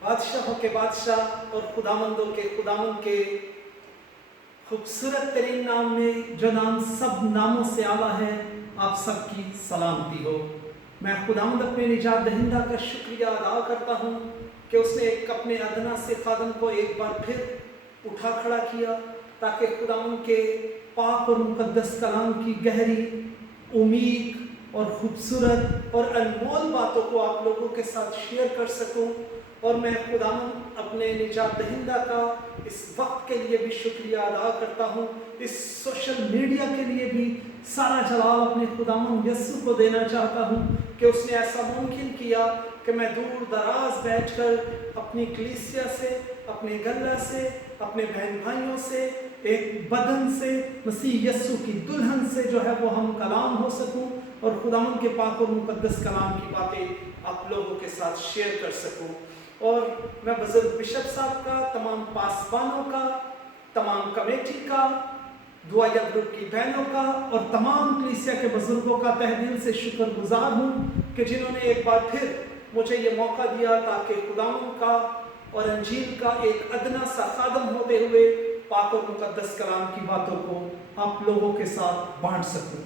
बादशाहों के बादशाह और खुदामंदों के खुदामंद के खूबसूरत तरीन नाम में, जो नाम सब नामों से आला है, आप सबकी सलामती हो। मैं खुदामंद अपने निजात दहिंदा का शुक्रिया अदा करता हूँ कि उसने एक अपने अदना से खादम को एक बार फिर उठा खड़ा किया, ताकि खुदामंद के पाक और मुकद्दस कलाम की गहरी उम्मीद और खूबसूरत और अनमोल बातों को आप लोगों के साथ शेयर कर सकूं। और मैं खुदावंद अपने निजात दहिंदा का इस वक्त के लिए भी शुक्रिया अदा करता हूँ। इस सोशल मीडिया के लिए भी सारा जलाल अपने खुदावंद यस्सु को देना चाहता हूँ कि उसने ऐसा मुमकिन किया कि मैं दूर दराज बैठकर अपनी कलीसिया से, अपने गल्ला से, अपने बहन भाइयों से, एक बदन से, मसीह यस्सु की दुल्हन से जो है वो हम कलाम हो सकूं और खुदावंद के पाक और मुकद्दस कलाम की बातें आप लोगों के साथ शेयर कर सकूं। और मैं बुजुर्ग बिशप साहब का, तमाम पासबानों का, तमाम कमेटी का, दुआया ग्रुप की बहनों का और तमाम कलीसिया के बुजुर्गों का तहे दिल से शुक्रगुजार हूँ कि जिन्होंने एक बार फिर मुझे ये मौका दिया ताकि खुदावंद का और अंजील का एक अदना सा खादम होते हुए पाक और मुकद्दस कलाम की बातों को आप लोगों के साथ बांट सकूं।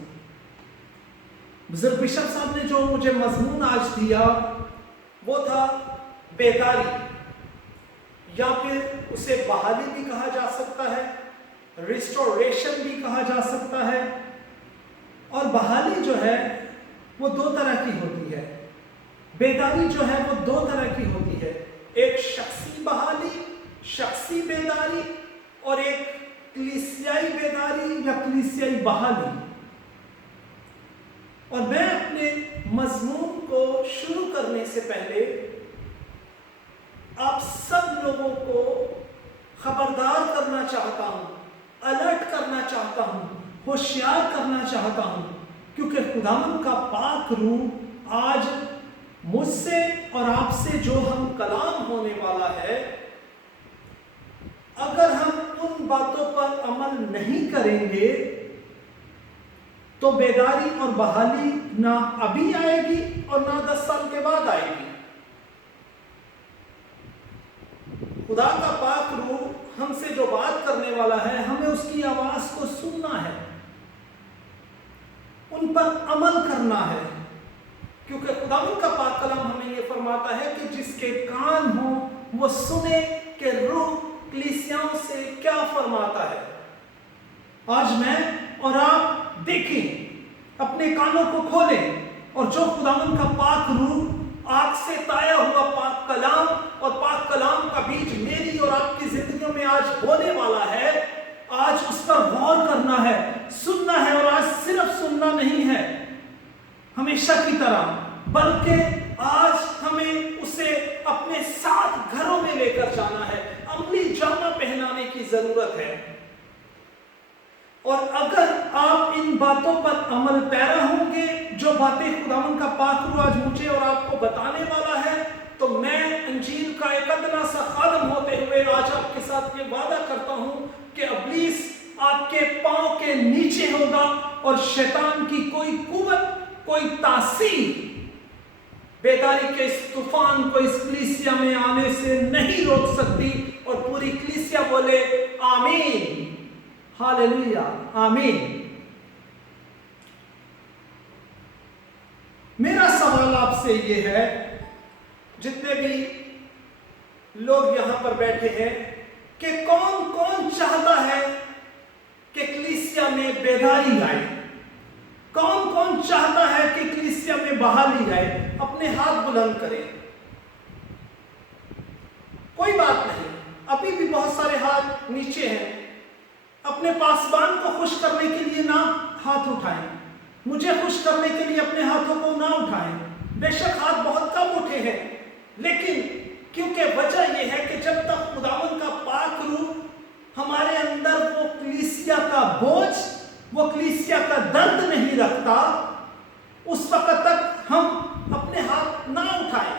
बुजुर्ग बिशप साहब ने जो मुझे मजमून आज दिया वो था बेदारी, या फिर उसे बहाली भी कहा जा सकता है, रिस्टोरेशन भी कहा जा सकता है। और बहाली जो है वो दो तरह की होती है, बेदारी जो है वो दो तरह की होती है, एक शख्सी बहाली, शख्सी बेदारी, और एक कलीसियाई बेदारी या कलीसियाई बहाली। और मैं अपने मजमून को शुरू करने से पहले आप सब लोगों को खबरदार करना चाहता हूं, अलर्ट करना चाहता हूं, होशियार करना चाहता हूं, क्योंकि खुदावंद का पाक रूह आज मुझसे और आपसे जो हम कलाम होने वाला है, अगर हम उन बातों पर अमल नहीं करेंगे तो बेदारी और बहाली ना अभी आएगी और ना 10 साल के बाद आएगी। खुदा का पाक रूह हमसे जो बात करने वाला है, हमें उसकी आवाज को सुनना है, उन पर अमल करना है, क्योंकि खुदावंद का पाक कलाम हमें यह फरमाता है कि जिसके कान हो वो सुने कि रूह कलीसियाओं से क्या फरमाता है। आज मैं और आप देखें, अपने कानों को खोलें और जो खुदावंद का पाक रूह आग से ताया हुआ पाक कलाम और पाक कलाम का बीज मेरी और आपकी जिंदगियों में आज होने वाला है, आज उस पर गौर करना है, सुनना है। और आज सिर्फ सुनना नहीं है हमेशा की तरह, बल्कि आज हमें उसे अपने साथ घरों में लेकर जाना है, अमली जामा पहनाने की जरूरत है। और अगर आप इन बातों पर अमल पैरा होंगे, जो बातें खुदावंद का पाक रूह आज मुझे और आपको बताने वाला है, तो मैं अंजील का एक अदना सा खादम होते हुए आज आपके साथ ये वादा करता हूं कि इब्लीस आपके पांव के नीचे होगा और शैतान की कोई कुव्वत, कोई तासीर बेदारी के इस तूफान को इस कलीसिया में आने से नहीं रोक सकती। और पूरी कलीसिया बोले आमीन, हालेलुया, आमीन। मेरा सवाल आपसे यह है, जितने भी लोग यहां पर बैठे हैं, कि कौन कौन चाहता है कि कलीसिया में बेदारी आए? कौन कौन चाहता है कि कलीसिया में बहाली आए? अपने हाथ बुलंद करें। कोई बात नहीं, अभी भी बहुत सारे हाथ नीचे हैं। अपने पासबान को खुश करने के लिए ना हाथ उठाएं, मुझे खुश करने के लिए अपने हाथों को ना उठाएं। बेशक हाथ बहुत कम उठे हैं, लेकिन क्योंकि वजह यह है कि जब तक खुदावंद का पाक रूह हमारे अंदर वो कलीसिया का बोझ, वो कलीसिया का दर्द नहीं रखता, उस वक्त तक हम अपने हाथ ना उठाएं।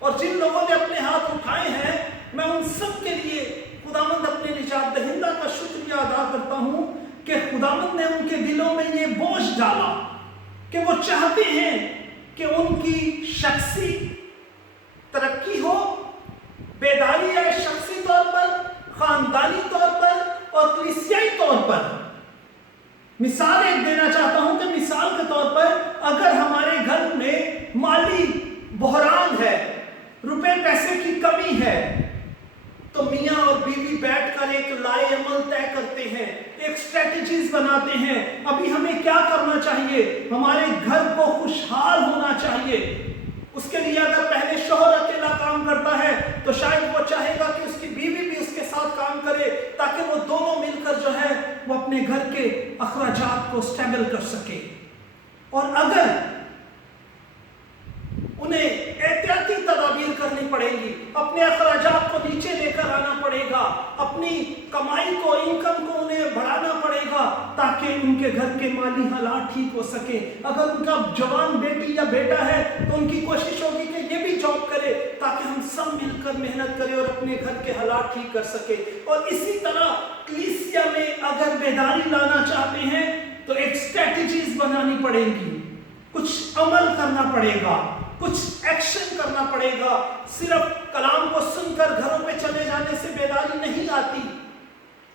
और जिन लोगों ने अपने हाथ उठाए हैं, मैं उन सब के लिए खुदावंद अपने निजात दहिंदा का शुक्रिया अदा करता हूं कि खुदावंद ने उनके दिलों में ये बोझ डाला कि वो चाहते हैं कि उनकी शख्सी तरक्की हो, बेदारी है शख्सी तौर पर, खानदानी तौर पर और कलीसियाई तौर पर। मिसाल एक देना चाहता हूं कि मिसाल के तौर पर अगर हमारे घर में माली बहरान है, रुपए पैसे की कमी है, तो मियां और बीवी बैठकर एक लाए अमल तय करते हैं, एक स्ट्रेटजीज बनाते हैं। अभी हमें क्या करना चाहिए, हमारे घर को खुशहाल होना चाहिए। उसके लिए अगर पहले शौहर अकेला काम करता है तो शायद वो चाहेगा कि उसकी बीवी भी उसके साथ काम करे, ताकि वो दोनों मिलकर जो है वो अपने घर के अखराजात को स्टेबल कर सके। और अगर उन्हें एहतियाती तदाबीर करनी पड़ेगी, अपने अखराजात को नीचे लेकर आना पड़ेगा, अपनी कमाई को, इनकम को उन्हें बढ़ाना पड़ेगा, ताकि उनके घर के माली हालात ठीक हो सके। अगर उनका जवान बेटी या बेटा है तो उनकी कोशिश होगी कि ये भी जॉब करे, ताकि हम सब मिलकर मेहनत करें और अपने घर के हालात ठीक कर सके। और इसी तरह कलीसिया में अगर बेदारी लाना चाहते हैं तो एक स्ट्रेटजीज बनानी पड़ेगी, कुछ अमल करना पड़ेगा, कुछ एक्शन करना पड़ेगा। सिर्फ कलाम को सुनकर घरों में चले जाने से बेदारी नहीं आती।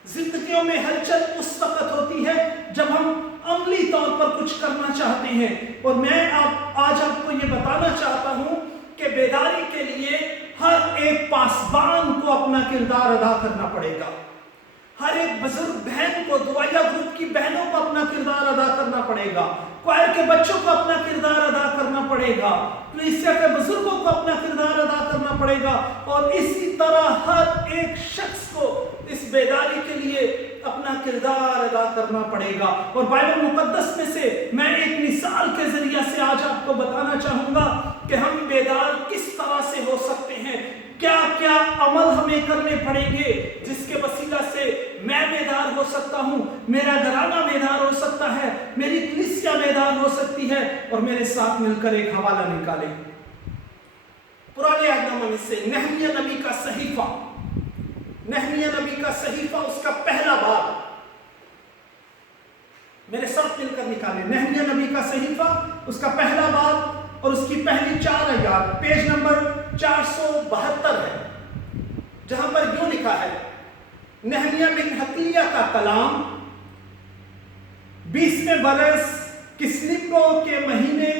जिंदगियों में हलचल उस वक्त होती है जब हम अमली तौर पर कुछ करना चाहते हैं। और मैं आज आपको ये बताना चाहता हूं कि बेदारी के लिए हर एक पासबान को अपना किरदार अदा करना पड़ेगा। हर एक बुजुर्ग बहन को, दुआया ग्रुप की बहनों को अपना किरदार अदा करना पड़ेगा, क्वायर के बच्चों को अपना किरदार अदा करना पड़ेगा, कलीसिया के बुजुर्गों को अपना किरदार अदा करना पड़ेगा। और इसी तरह हर एक शख्स को इस बेदारी के लिए अपना किरदार अदा करना पड़ेगा। और बाइबल मुकद्दस में से मैं एक मिसाल के जरिए से आज आपको बताना चाहूंगा कि हम बेदार किस तरह से हो सकते हैं, क्या क्या अमल हमें करने पड़ेंगे जिसके वसीला से मैं बेदार हो सकता हूं, मेरा घराना बेदार हो सकता है, मेरी कलीसिया बेदार हो सकती है। और मेरे साथ मिलकर एक हवाला निकालें पुराने अहदनामे में से नहमिया नबी का सहीफा, नहमिया नबी का सहीफा उसका पहला बाब, मेरे साथ मिलकर निकालें। नहमिया नबी का सहीफा उसका पहला बाब और उसकी पहली 4 आयत, पेज नंबर 472 है, जहां पर यूं लिखा है, नहमिया बिन हकीया का कलाम 20वें बरस किस्लिपो के महीने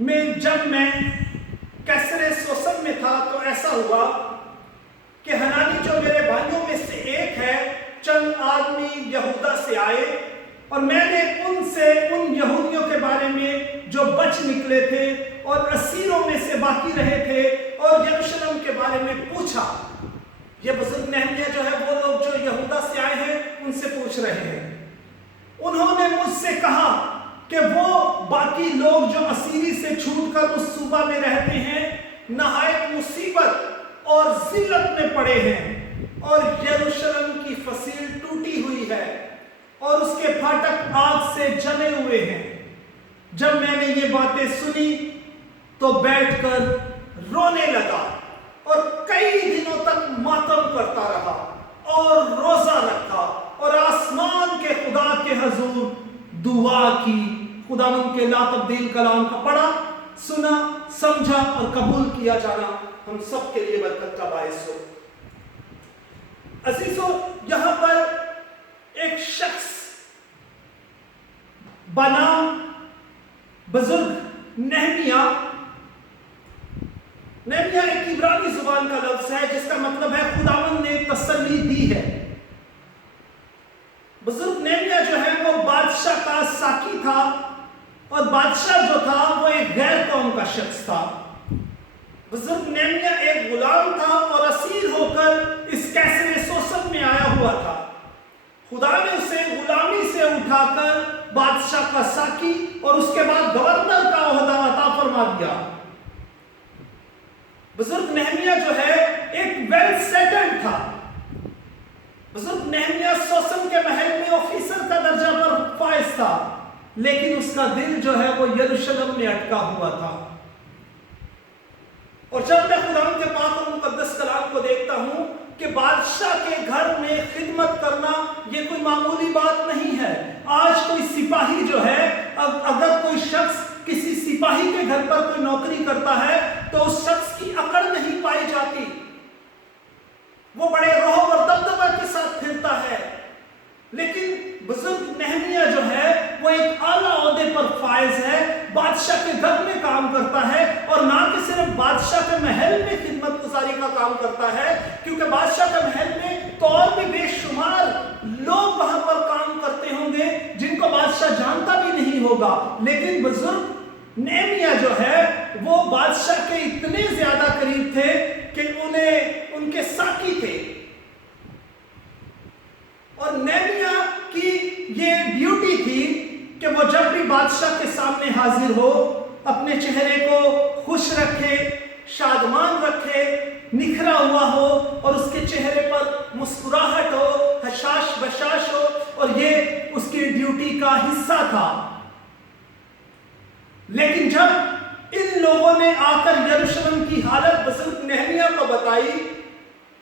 में जब मैं कैसरे सोसन में था, तो ऐसा हुआ कि हनानी जो मेरे भाइयों में से एक है, चंद आदमी यहूदा से आए और मैंने उनसे उन यहूदियों के बारे में जो बच निकले थे और असीरों में से बाकी रहे थे और यरूशलेम के बारे में पूछा। ये बुजुर्ग नहमिया जो है वो लोग जो यहूदा से आए हैं उनसे पूछ रहे हैं। उन्होंने मुझसे कहा कि वो बाकी लोग जो असीरी से छूटकर उस सूबा में रहते हैं नहायत मुसीबत और जिल्लत में पड़े हैं और यरूशलेम की फसील टूटी हुई है और उसके फाटक आग से जले हुए हैं। जब मैंने ये बातें सुनी तो बैठकर रोने लगा और कई दिनों तक मातम करता रहा और रोजा रखा और आसमान के खुदा के हजूर दुआ की। खुदावंद के ला तब्दील कलाम का पढ़ा, सुना, समझा और कबूल किया जाना हम सब के लिए बरकत का बायस हो। अजीजों, यहां पर एक शख्स बनाम बुजुर्ग नहमिया, नहमिया एक इब्रानी जुबान का लफ्ज है जिसका मतलब है खुदावंद ने तसल्ली दी है। बुजुर्ग नहमिया जो है वो बादशाह का साकी था और बादशाह जो था वो एक गैर कौम का शख्स था। बुजुर्ग नहमिया एक गुलाम था और असीर होकर इस कैसरे सोसन में आया हुआ था। खुदा ने उसे गुलामी से उठाकर बादशाह का साकी और उसके बाद गवर्नर का ओहदा अता फरमा दिया। बुजुर्ग नहमिया जो है एक वेल सेटल्ड था। बुजुर्ग नहमिया सोसन के महल में ऑफिसर का दर्जा पर फाइज था, लेकिन उसका दिल जो है वो यरूशलेम में अटका हुआ था। और जब मैं खुदा के पाक और मुकद्दस कलाम को देखता हूं कि बादशाह के घर में खिदमत करना ये कोई मामूली बात नहीं है। आज कोई सिपाही जो है, अगर कोई शख्स किसी सिपाही के घर पर कोई नौकरी करता है तो उस शख्स की अकड़ नहीं पाई जाती। वो बड़े रोहब और दबदबा के साथ फिरता है। लेकिन बुजुर्ग नहमिया जो है वो एक आला ओहदे पर फायज है, बादशाह के घर में काम करता है, और ना कि सिर्फ बादशाह के महल में खिदमत गुजारी का काम करता है, क्योंकि बादशाह के महल में तो और भी बेशुमार लोग वहां पर काम करते होंगे जिनको बादशाह जानता भी नहीं होगा। लेकिन बुजुर्ग नहमिया जो है वो बादशाह के इतने ज्यादा करीब थे कि उन्हें उनके साथी थे। और नहमिया की ये ड्यूटी थी कि वो जब भी बादशाह के सामने हाजिर हो अपने चेहरे को खुश रखे, शादमान रखे, निखरा हुआ हो, और उसके चेहरे पर मुस्कुराहट हो, हशाश बशाश हो, और ये उसकी ड्यूटी का हिस्सा था। लेकिन जब इन लोगों ने आकर यरूशलेम की हालत बुजुर्ग नहमिया को बताई,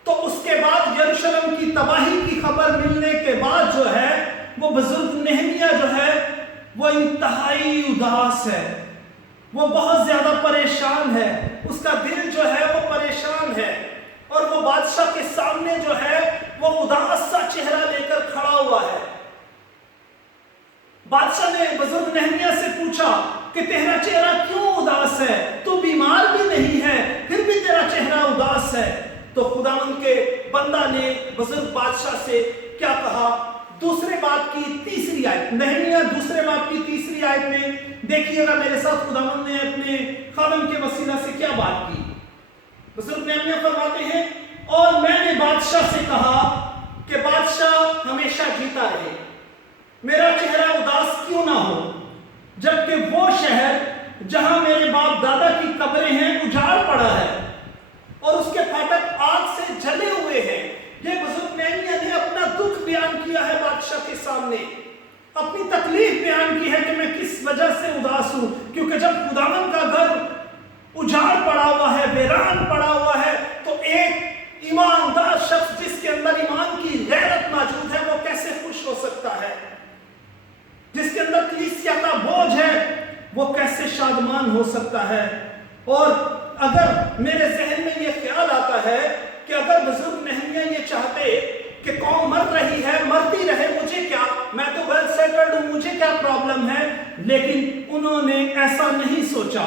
तो उसके बाद यरूशलेम की तबाही की खबर मिलने के बाद जो है वो बुजुर्ग नहमिया जो है वो इंतहाई उदास है, वो बहुत ज्यादा परेशान है, उसका दिल जो है वो परेशान है, और वो बादशाह के सामने जो है वो उदास सा चेहरा लेकर खड़ा हुआ है। बादशाह ने बुजुर्ग नहमिया से पूछा कि तेरा चेहरा क्यों उदास है, तू बीमार भी नहीं है फिर भी तेरा चेहरा उदास है। तो खुदावंद के बंदा ने बुजुर्ग बादशाह से क्या कहा, दूसरे बाब की तीसरी आयत, नहमिया दूसरे बाब की तीसरी आयत में देखिएगा मेरे साथ खुदावंद ने अपने खादम के वसीला से क्या बात की। बुजुर्ग नहमिया फरमाते हैं, और मैंने बादशाह से कहा कि बादशाह हमेशा जीता रहे, मेरा चेहरा उदास क्यों ना हो, जबकि वो शहर जहां मेरे बाप दादा की कब्रें हैं उजाड़ पड़ा है और उसके फाटक आग से जले हुए हैं। ये बुजुर्ग नहमिया ने अपना दुख बयान किया है बादशाह के सामने, अपनी तकलीफ बयान की है कि मैं किस वजह से उदास हूं, क्योंकि जब खुदावंद का घर उजाड़ पड़ा हुआ है, वीरान पड़ा हुआ है, तो एक ईमानदार शख्स जिसके अंदर ईमान की गैरत मौजूद है वो कैसे खुश हो सकता है, जिसके अंदर कलीसिया का बोझ है वो कैसे शादमान हो सकता है। और अगर मेरे जहन में ये ख्याल आता है कि अगर बुजुर्ग नहमिया ये चाहते कि कौम मर रही है, मरती रहे, मुझे क्या, मैं तो वेल सेटल्ड हूं, मुझे क्या प्रॉब्लम है, लेकिन उन्होंने ऐसा नहीं सोचा।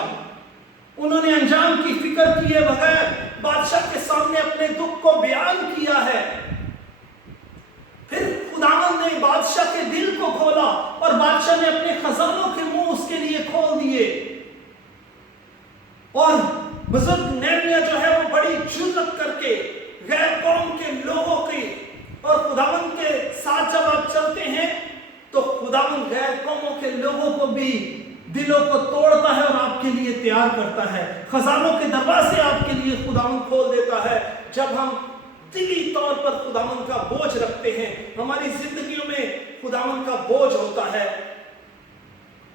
उन्होंने अंजाम की फिक्र किए बगैर बादशाह के सामने अपने दुख को बयान किया है। फिर खुदावंद ने बादशाह के दिल को खोला और बादशाह ने अपने खजानों के मुंह उसके लिए खोल दिए, और बुजुर्ग नहमिया जो है वो बड़ी जुर्रत करके गैर कौम के लोगों की और खुदावंद के साथ जब आप चलते हैं तो खुदावंद गैर कौमों के लोगों को भी दिलों को तोड़ता है और आपके लिए तैयार करता है, खजानों के दरवाजे आपके लिए खुदावंद खोल देता है। जब हम दिली तौर पर खुदावंद का बोझ रखते हैं, हमारी जिंदगियों में खुदावंद का बोझ होता है।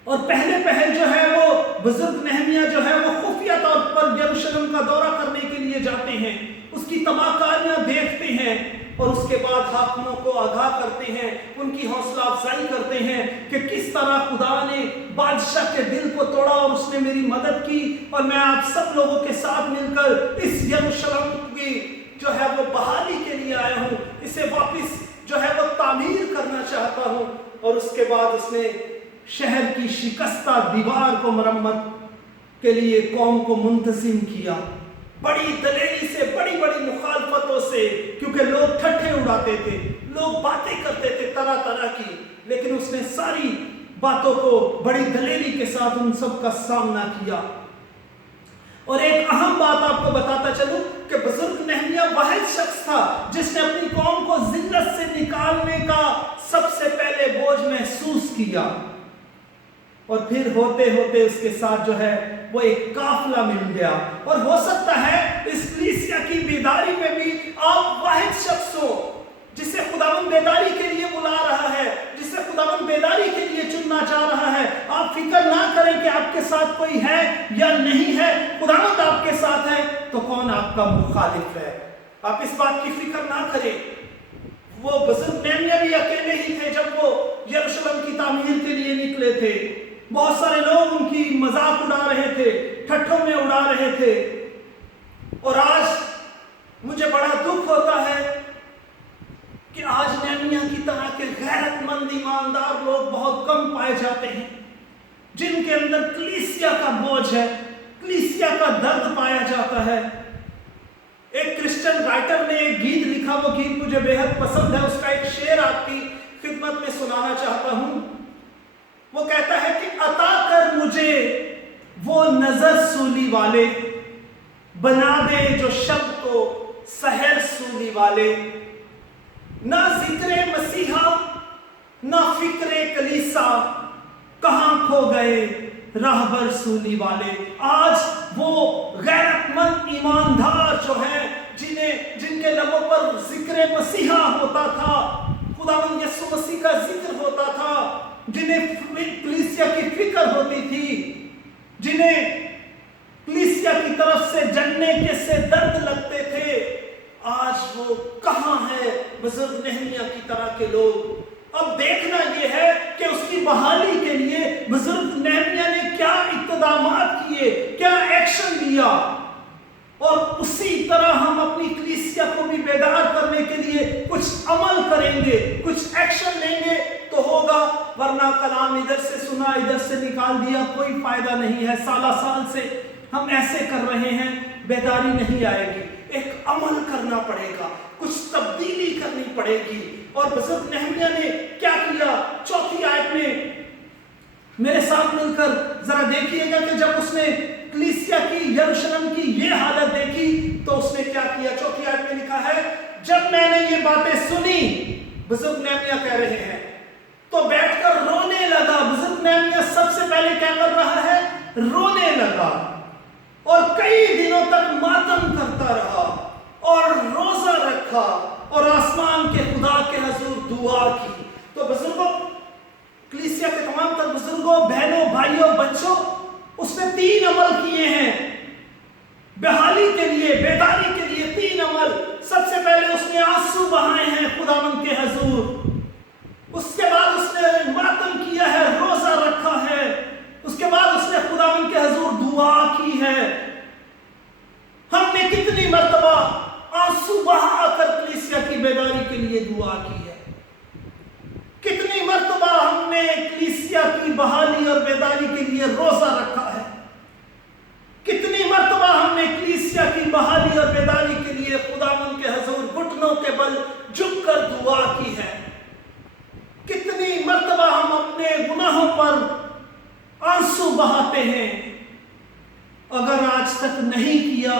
और पहले पहल जो है वो बुजुर्ग नहमिया जो है वो खुफिया तौर पर यरूशलेम का दौरा करने के लिए जाते हैं, उसकी तबाहकारियां देखते हैं, और उसके बाद हाकिमों को आगाह करते हैं, उनकी हौसला अफजाई करते हैं कि किस तरह खुदा ने बादशाह के दिल को तोड़ा और उसने मेरी मदद की, और मैं आप सब लोगों के साथ मिलकर इस यरूशलेम की जो है वो बहाली के लिए आया हूं, इसे वापस जो है वो तामीर करना चाहता हूं। और उसके बाद उसने शहर की शिकस्ता दीवार को मरम्मत के लिए कौम को मुंतजिम किया, बड़ी दलेरी से, बड़ी बड़ी मुखालफतों से, क्योंकि लोग ठट्ठे उड़ाते थे, लोग बातें करते थे तरह तरह की, लेकिन उसने सारी बातों को बड़ी दलेरी के साथ उन सब का सामना किया। और एक अहम बात आपको बताता चलूं कि बुजुर्ग नहमिया वह शख्स था जिसने अपनी कौम को जिल्लत से निकालने का सबसे पहले बोझ महसूस किया, और फिर होते होते उसके साथ जो है वो एक काफिला मिल गया। और हो सकता है इस कलीसिया की बेदारी में भी आप वाहिद शख्स हो जिसे खुदावंद बेदारी के लिए बुला रहा है, जिसे खुदावंद बेदारी के लिए चुनना चाह रहा है। आप फिक्र ना करें कि आपके साथ कोई है या नहीं है, खुदावंद आपके साथ है तो कौन आपका मुखालिफ है, आप इस बात की फिक्र ना करें। वो बुजुर्ग नहमिया भी अकेले ही थे जब वो यरूशलेम की तामीर के लिए निकले थे, बहुत सारे लोग उनकी मजाक उड़ा रहे थे, ठट्ठों में उड़ा रहे थे। और आज مجھے بڑا دکھ ہوتا ہے کہ آج نہمیہ کی طرح کے غیرت مند ایماندار لوگ بہت کم پائے جاتے ہیں، جن کے اندر کلیسیا کا بوجھ ہے، کلیسیا کا درد پایا جاتا ہے۔ ایک کرسچن رائٹر نے ایک گیت لکھا، وہ گیت مجھے بے حد پسند ہے، اس کا ایک شعر آپ کی خدمت میں سنانا چاہتا ہوں۔ وہ کہتا ہے کہ عطا کر مجھے وہ نظر سولی والے، بنا دے جو شب کو سحر سولی والے، نہ ذکر مسیحا نہ فکر کلیسا، کہاں کھو گئے راہبر سولی والے۔ آج وہ غیرت مند ایماندار جو ہیں، جن کے لبوں پر ذکر مسیحا ہوتا تھا، خداوند یسوع مسیح کا ذکر ہوتا تھا، جنہیں کلیسیا کی فکر ہوتی تھی، جنہیں کلیسیا کی طرف سے جلنے کے سے درد لگتے تھے، آج وہ کہاں ہے بزرگ نہمیہ کی طرح کے لوگ؟ اب دیکھنا یہ ہے کہ اس کی بحالی کے لیے بزرگ نہمیہ نے کیا اقدامات کیے، کیا ایکشن لیا، اور اسی طرح ہم اپنی کلیسیا کو بھی بیدار کرنے کے لیے کچھ عمل کریں گے، کچھ ایکشن لیں گے تو ہوگا، ورنہ کلام ادھر سے سنا ادھر سے نکال دیا، کوئی فائدہ نہیں ہے۔ سالہ سال سے ہم ایسے کر رہے ہیں، بیداری نہیں آئے گی، ایک عمل کرنا پڑے گا، کچھ تبدیلی کرنی پڑے گی۔ اور بزرگ نہمیہ نے کیا کیا؟ چوتھی آیت میں میرے ساتھ مل کر ذرا دیکھیے گا کہ جب اس نے کلیسیا کی، یروشلم کی یہ حالت دیکھی تو اس نے کیا کیا؟ چوتھی آیت میں لکھا ہے، جب میں نے یہ باتیں سنی، بزرگ نہمیہ کہہ رہے ہیں، تو بیٹھ کر رونے لگا۔ بزرگ نہمیہ سب سے پہلے کیا کر رہا ہے؟ رونے لگا، اور کئی دنوں تک ماتم کرتا رہا اور روزہ رکھا اور آسمان کے خدا کے حضور دعا کی۔ تو بزرگوں، کلیسیا کے تمام تر بزرگوں، بہنوں، بھائیوں، بچوں، اس نے 3 عمل کیے ہیں بحالی کے لیے، بیداری کے لیے۔ 3 عمل۔ سب سے پہلے اس نے آنسو بہائے ہیں خداوند کے حضور، اس کے بعد اس نے ماتم کیا ہے، روزہ رکھا ہے، اس کے بعد اس نے خداوند کے حضور دعا کی ہے۔ ہم نے کتنی مرتبہ آنسو بہا کر کلیسیا کی بیداری کے لیے دعا کی ہے؟ کتنی مرتبہ ہم نے کلیسیا کی بحالی اور بیداری کے لیے روزہ رکھا ہے؟ کتنی مرتبہ ہم نے کلیسیا کی بحالی اور بیداری کے لیے خداوند کے حضور گھٹنوں کے بل جھک کر دعا کی ہے؟ کتنی مرتبہ ہم اپنے گناہوں پر آنسو بہاتے ہیں؟ اگر آج تک نہیں کیا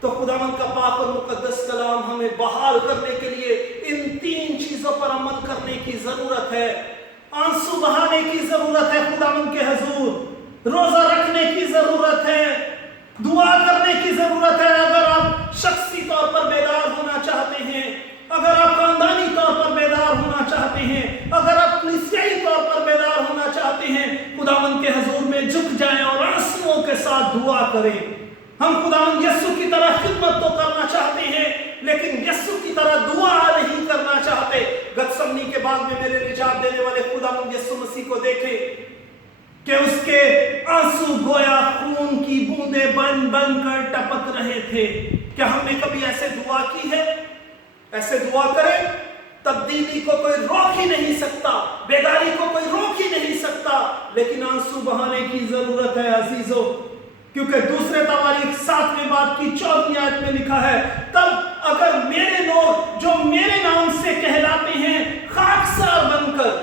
تو خداوند کا پاک اور مقدس کلام ہمیں بحال کرنے کے لیے ان 3 چیزوں پر عمل کرنے کی ضرورت ہے۔ آنسو بہانے کی ضرورت ہے خداوند کے حضور، روزہ رکھنے کی ضرورت ہے، دعا کرنے کی ضرورت ہے۔ اگر آپ شخصی طور پر بیدار ہونا چاہتے ہیں، اگر آپ خاندانی طور پر بیدار ہونا چاہتے ہیں، اگر آپ کلیسیائی طور پر بیدار ہونا چاہتے ہیں، خداوند کے حضور میں جھک جائیں اور آنسوؤں کے ساتھ دعا کریں۔ ہم خداوند یسوع کی طرح خدمت تو کرنا چاہتے ہیں، لیکن یسوع کی طرح دعا نہیں کرنا چاہتے۔ گتسمنی کے باغ میں میرے نجات دینے والے خداوند یسوع مسیح کو دیکھیں کہ اس کے آنسو گویا خون کی بوندیں بن بن کر ٹپک رہے تھے۔ کیا ہم نے کبھی ایسے دعا کی ہے؟ ایسے دعا کریں۔ تبدیلی کو کوئی روک ہی نہیں سکتا، بیداری کو کوئی روک ہی نہیں سکتا، لیکن آنسو بہانے کی ضرورت ہے عزیزو، کیونکہ دوسرے تواریخ 7ویں باب کی 14ویں آیت میں لکھا ہے، تب اگر میرے لوگ جو میرے نام سے کہلاتے ہیں خاکسار بن کر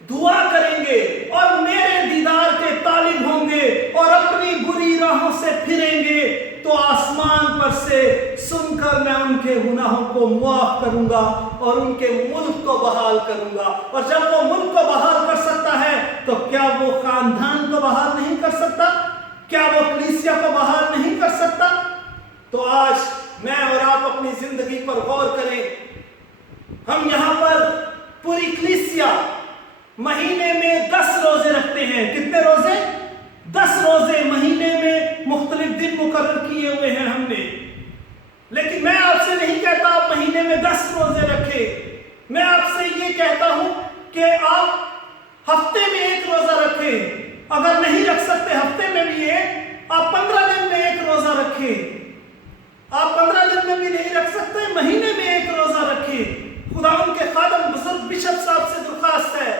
دعا کریں گے اور میرے دیدار کے طالب ہوں گے اور اپنی بری راہوں سے پھریں گے، تو آسمان پر سے سن کر میں ان کے گناہوں کو معاف کروں گا اور ان کے ملک کو بحال کروں گا۔ اور جب وہ ملک کو بحال کر سکتا ہے تو کیا وہ خاندان کو بحال نہیں کر سکتا؟ کیا وہ کلیسیا کو بحال نہیں کر سکتا؟ تو آج میں اور آپ اپنی زندگی پر غور کریں۔ ہم یہاں پر پوری کلیسیا مہینے میں 10 روزے رکھتے ہیں۔ کتنے روزے؟ 10 روزے مہینے میں مختلف دن مقرر کیے ہوئے ہیں ہم نے، لیکن میں آپ سے نہیں کہتا آپ مہینے میں 10 روزے رکھیں۔ میں آپ سے یہ کہتا ہوں کہ آپ ہفتے میں 1 روزہ رکھیں، اگر نہیں رکھ سکتے ہفتے میں بھی 1، آپ 15 دن میں 1 روزہ رکھیں۔ آپ 15 دن महीने में एक रोजा रखें। खुदावन के खादम बुजुर्ग बिशप साहब से दरख्वास्त है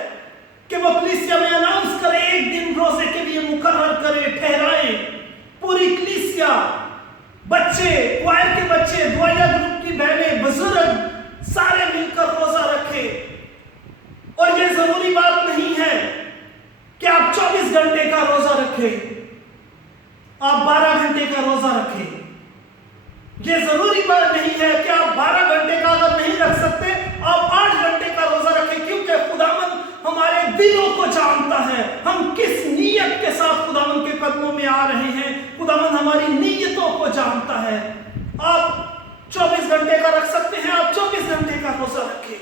कि वो कलीसिया में अनाउंस करे, एक दिन रोजे के लिए मुकर्रर करे, ठहराएं। पूरी कलीसिया, बच्चे, क्वायर के बच्चे, दुआया ग्रुप की बहनें, बुजुर्ग सारे मिलकर रोजा रखें। और ये जरूरी बात नहीं है कि आप 24 घंटे का रोजा रखें, आप 12 घंटे का रोजा रखें। ये जरूरी बात नहीं है कि आप 12 घंटे का अगर नहीं रख सकते, आप 8 घंटे का रोजा रखें, क्योंकि खुदावन हमारे दिलों को जानता है, हम किस नीयत के साथ खुदावन के कदमों में आ रहे हैं। खुदावन हमारी नीयतों को जानता है। आप 24 घंटे का रख सकते हैं, आप 24 घंटे का रोजा रखें।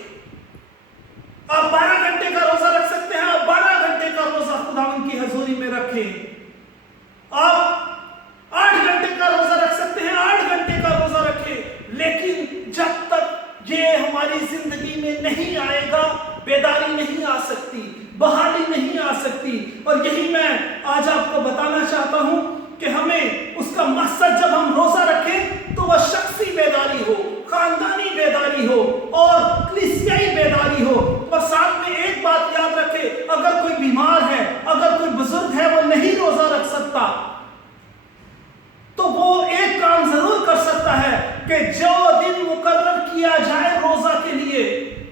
आप 12 घंटे का रोजा रख सकते हैं, आप 12 घंटे का रोजा खुदावन की हजूरी में रखें। आप 8 घंटे का रोजा रख सकते हैं, 8 घंटे का रोजा रखें। लेकिन जब तक ये हमारी जिंदगी में नहीं आएगा, बेदारी नहीं आ सकती, बहाली नहीं आ सकती। और यही मैं आज आपको बताना चाहता हूं कि हमें उसका मकसद, जब हम रोजा रखें तो वह शख्सी बेदारी हो, खानदानी बेदारी हो और कलीसियाई बेदारी हो। और साथ में एक बात याद रखें, अगर कोई बीमार है, अगर कोई बुजुर्ग है, वो नहीं रोजा रख सकता, तो वो एक काम जरूर कर सकता है कि जो दिन मुकर्रर किया जाए रोजा के लिए,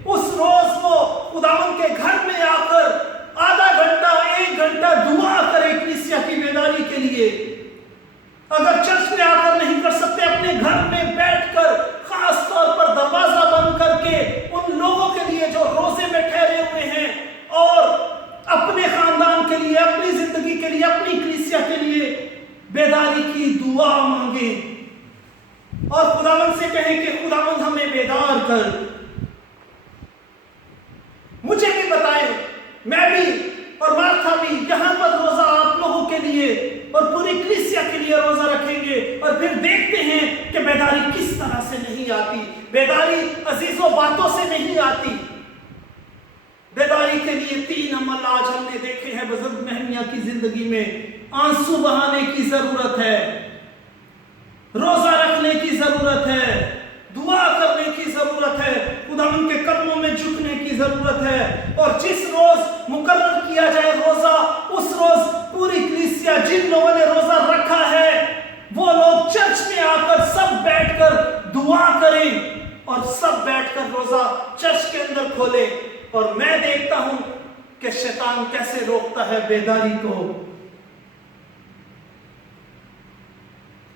उस रोज वो खुदावन के घर में आकर आधा घंटा, 1 घंटा दुआ करे कलीसिया की बेदारी के लिए। अगर चर्च में आकर नहीं कर सकते, अपने घर में बैठकर खास तौर पर दरवाजा बंद करके उन लोगों के लिए जो रोजे में ठहरे हुए हैं और अपने खानदान के लिए, अपनी जिंदगी के लिए, अपनी कलीसिया के लिए बेदारी की दुआ मांगे और खुदावंद से कहें कि खुदावंद हमें बेदार कर। मुझे भी बताएं, मैं भी और मार्था भी यहां पर रोजा आप लोगों के लिए और पूरी कलीसिया के लिए रोजा रखेंगे और फिर देखते हैं कि बेदारी किस तरह से नहीं आती। बेदारी अजीजों बातों से नहीं आती। बेदारी के लिए 3 अमल आज हमने देखे हैं बुजुर्ग नहमिया की जिंदगी में। आंसू बहाने की जरूरत है, रोजा रखने की जरूरत है, दुआ करने की जरूरत है, खुदावंद के कदमों में झुकने की जरूरत है। और जिस रोज मुकर्रर किया जाए रोजा, उस रोज पूरी कलीसिया, जिन लोगों ने रोजा रखा है, वो लोग चर्च में आकर सब बैठकर दुआ करें और सब बैठकर रोजा चर्च के अंदर खोले। और मैं देखता हूं कि शैतान कैसे रोकता है बेदारी को।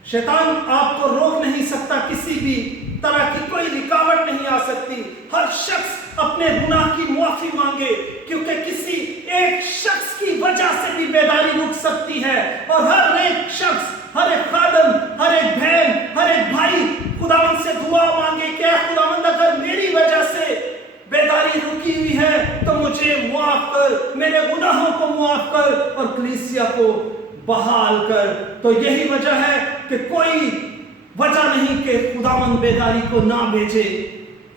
शैतान आपको रोक नहीं सकता, किसी भी तरह की कोई रुकावट नहीं आ सकती। हर शख्स अपने गुनाह की मुआफी मांगे, क्योंकि किसी एक शख्स की वजह से भी बेदारी रुक सकती है। और हर एक शख्स, हर एक खादम, हर एक बहन, हर एक भाई खुदावंद से दुआ मांगे कि खुदावंद अगर मेरी वजह से बेदारी रुकी हुई है तो मुझे मुआफ कर, मेरे गुनाहों को मुआफ कर और कलीसिया को बहाल कर। तो यही वजह है कि कोई वजह नहीं कि खुदावंद बेदारी को ना भेजे।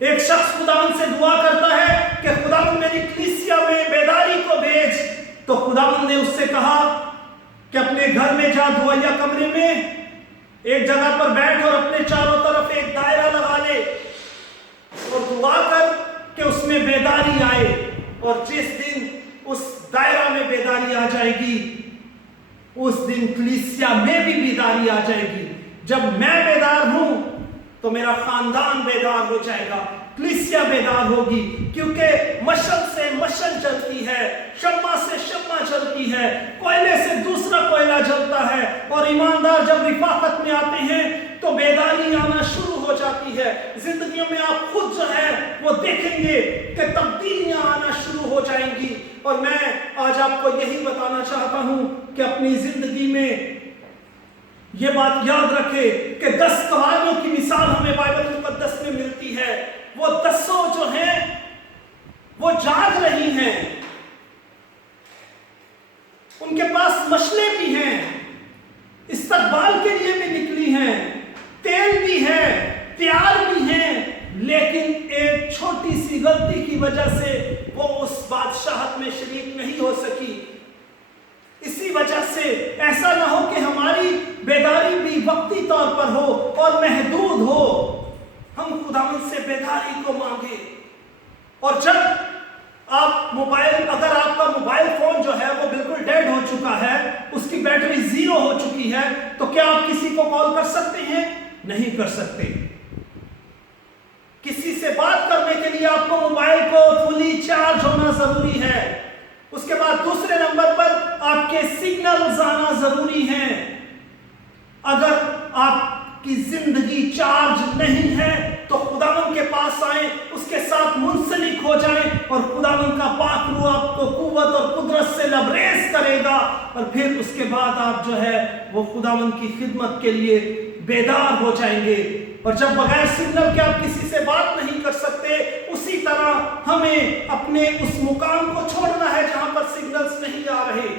एक शख्स खुदावंद से दुआ करता है कि खुदावंद मेरी कलीसिया में बेदारी को भेज, तो खुदावंद ने उससे कहा कि अपने घर में जा, दुआया कमरे में एक जगह पर बैठ और अपने चारों तरफ एक दायरा लगा ले और दुआ कर कि उसमें बेदारी आए। और जिस दिन उस दायरा में बेदारी आ जाएगी, उस दिन कलीसिया में भी बेदारी आ जाएगी। जब मैं बेदार हूं तो मेरा खानदान बेदार हो जाएगा, कलीसिया बेदार होगी, क्योंकि मशल से मशल जलती है, शम्मा से शम्मा जलती है, कोयले से दूसरा कोयला जलता है। और ईमानदार जब रिफाकत में आते हैं तो बेदारी आना शुरू हो जाती है। जिंदगियों में आप खुद जो है वो देखेंगे कि तब्दीलियां आना शुरू हो जाएंगी। और मैं आज आपको यही बताना चाहता हूं कि अपनी जिंदगी में ये बात याद रखे कि 10 कवारियों की मिसाल हमें बाइबल मुकद्दस में मिलती है। वो 10 जो हैं वो जाग रही हैं, उनके पास मशले भी हैं, इस्तकबाल के लिए भी निकली हैं, तेल भी है, तैयार भी हैं, लेकिन एक छोटी सी गलती की वजह से वो उस बादशाहत में शरीक नहीं हो सकी। इसी वजह से ऐसा ना हो कि हमारी बेदारी भी वक्ती तौर पर हो और महदूद हो। हम खुदावंद से बेदारी को मांगे। और जब आप मोबाइल, अगर आपका मोबाइल फोन जो है वो बिल्कुल डेड हो चुका है, उसकी बैटरी 0 हो चुकी है, तो क्या आप किसी को कॉल कर सकते हैं? नहीं कर सकते। किसी से बात करने के लिए आपको मोबाइल को फुली चार्ज होना जरूरी है। उसके बाद दूसरे नंबर पर आपके सिग्नल्स आना जरूरी है। अगर आपकी जिंदगी चार्ज नहीं है तो खुदावंद के पास आए, उसके साथ मुंसलिक हो जाएं और खुदावंद का पाक रूह आपको कुव्वत और कुदरत से लबरेज करेगा। और फिर उसके बाद आप जो है वो खुदावंद की खिदमत के लिए बेदार हो जाएंगे। और जब बगैर सिग्नल के आप किसी से बात नहीं कर सकते, उसी तरह हमें अपने उस मुकाम को छोड़ना है जहां पर सिग्नल्स नहीं आ रहे।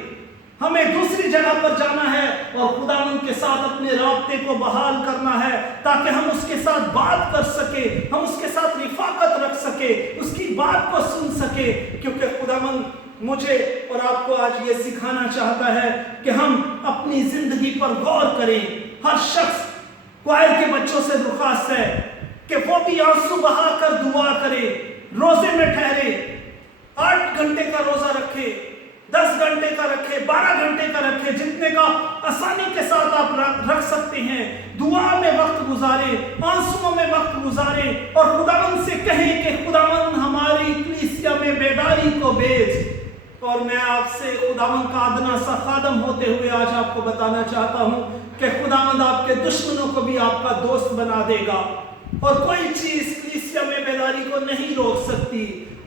हमें दूसरी जगह पर जाना है और खुदावंद के साथ अपने राब्ते को बहाल करना है, ताकि हम उसके साथ बात कर सके, हम उसके साथ रिफाकत रख सके, उसकी बात को सुन सके। क्योंकि खुदावंद मुझे और आपको आज ये सिखाना चाहता है कि हम अपनी जिंदगी पर गौर करें। हर शख्स क्वायर के बच्चों से दरख्वास्त है कि वो भी आंसू बहाकर दुआ करे, रोजे में ठहरे, 8 घंटे का रोजा रखे, 10 घंटे का रखे, 12 घंटे का रखे, जितने का आसानी के साथ आप रख सकते हैं। दुआ में वक्त गुजारे, आंसुओं में वक्त गुजारे और खुदावंद से कहें कि खुदावंद हमारी कलीसिया में बेदारी को भेज। और मैं आपसे खुदावंद का अदना सा खादम होते हुए आज आपको बताना चाहता हूं कि खुदावंद आपके दुश्मनों को भी आपका दोस्त बना देगा और कोई चीज कलीसिया में बेदारी को नहीं रोक सकती।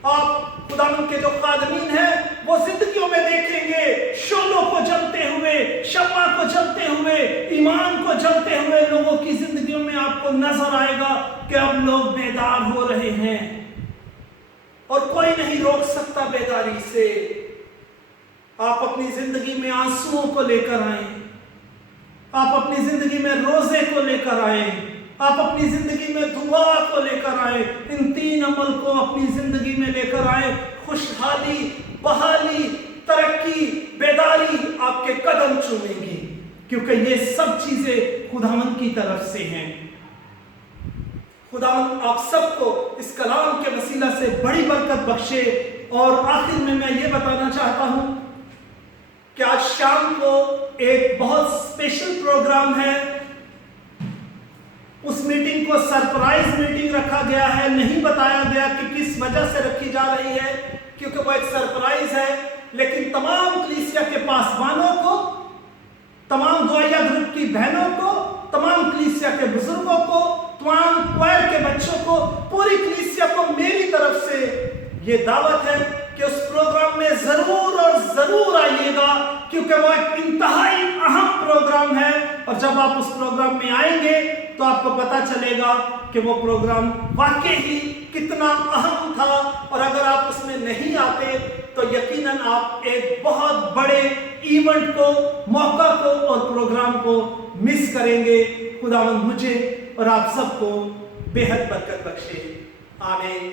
आप खुदावंद के जो खादमीन हैं वो जिंदगियों में देखेंगे शोलों को जलते हुए, शम्मा को जलते हुए, ईमान को जलते हुए लोगों की जिंदगियों में आपको नजर आएगा कि अब लोग बेदार हो रहे हैं और कोई नहीं रोक सकता बेदारी से। आप अपनी जिंदगी में आंसुओं को लेकर आए, आप अपनी जिंदगी में रोजे को लेकर आए, आप अपनी जिंदगी में दुआ को लेकर आए। इन 3 अमल को अपनी जिंदगी में लेकर आए। खुशहाली, बहाली, तरक्की, बेदारी आपके कदम चूमेंगी, क्योंकि ये सब चीजें खुदावंद की तरफ से हैं। खुदावंद आप सबको इस कलाम के वसीला से बड़ी बरकत बख्शे। और आखिर में मैं ये बताना चाहता हूं कि आज शाम को एक बहुत स्पेशल प्रोग्राम है। उस मीटिंग को सरप्राइज मीटिंग रखा गया है। नहीं बताया गया कि किस वजह से रखी जा रही है, क्योंकि वो एक सरप्राइज है। लेकिन तमाम कलीसिया के पासवानों को, तमाम दुआया ग्रुप की बहनों को, तमाम कलीसिया के बुजुर्गों को, तमाम क्वायर के बच्चों को, पूरी कलीसिया को मेरी तरफ से ये दावत है कि उस प्रोग्राम में जरूर और जरूर आइएगा, क्योंकि वो एक इंतहाई अहम प्रोग्राम है। और जब आप उस प्रोग्राम में आएंगे तो आपको पता चलेगा कि वो प्रोग्राम वाकई ही कितना अहम था। और अगर आप उसमें नहीं आते तो यकीनन आप एक बहुत बड़े इवेंट को, मौका को और प्रोग्राम को मिस करेंगे। खुदावंद मुझे और आप सबको बेहद बरकत बख्शे। आमीन।